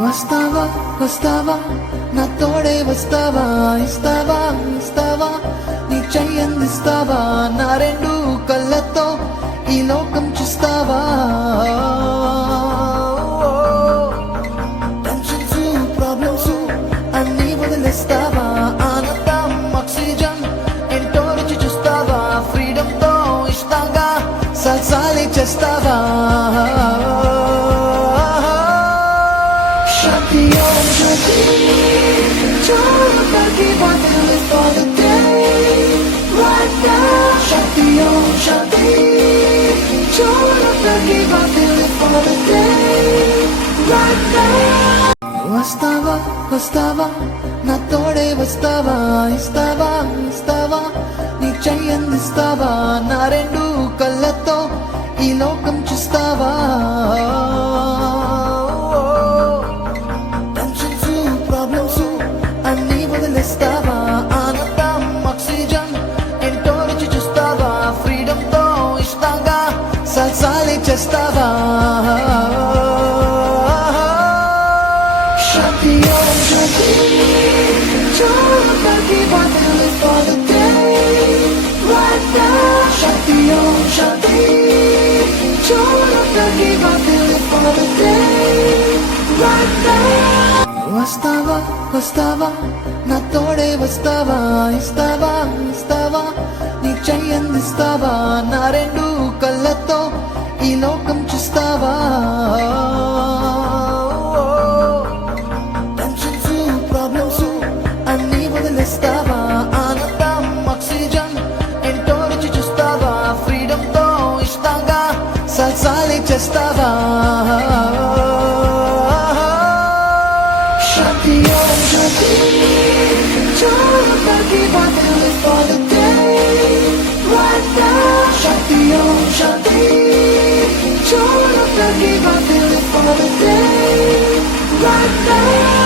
వస్తావా వస్తావా నా తోడే వస్తావా, ఇస్తావా ఇస్తావా నీ చెయ్యందిస్తావా, నా రెండు కళ్ళతో ఈ లోకం చూస్తావా. టెన్షన్స్ ప్రాబ్లమ్స్ అన్నీ వదిలేస్తావా, ఆనందం ఆక్సిజన్ ఎంతో రుచి చూస్తావా, ఫ్రీడమ్ తో ఇష్టంగా సల్సాలే చేస్తావా. Shanti Om Shanti, Shanti one to live for the day. Right now, Shanti Om Shanti, Shanti one to live for the day. Right now. వస్తావా వస్తావా నా తోడే వస్తావా, ఇస్తావా ఇస్తావా నీ చెయ్యందిస్తావా, నా రెండు కళ్ళతో ఈ లోకం చూస్తావా. అన్నీ వదిలేస్తావా, ఆనందం ఆక్సిజన్ ఎంతో రుచి చూస్తావా, ఫ్రీడమ్ తో ఇష్టంగా సల్సాలే చేస్తావా. Shanti Om Shanti, Shanti one to live for the day. Right now, Shanti Om Shanti, Shanti one to live for the day. Right now. వస్తావా వస్తావా నా తోడే వస్తావా, ఇస్తావా ఇస్తావా నీ చెయ్యందిస్తావా, నా రెండు కళ్ళతో ఈ లోకం చూస్తావా. టెన్షన్స్ ప్రాబ్లమ్స్ అన్నీ వదిలేస్తావా, ఆనందం ఆక్సిజన్ ఎంతో రుచి చూస్తావా, ఫ్రీడమ్ తో ఇష్టంగా సల్సాలే చేస్తావా. Shanti Om Shanti, Shanti one to live for the day. Right now, Shanti Om Shanti, Shanti one to live for the day. Right now.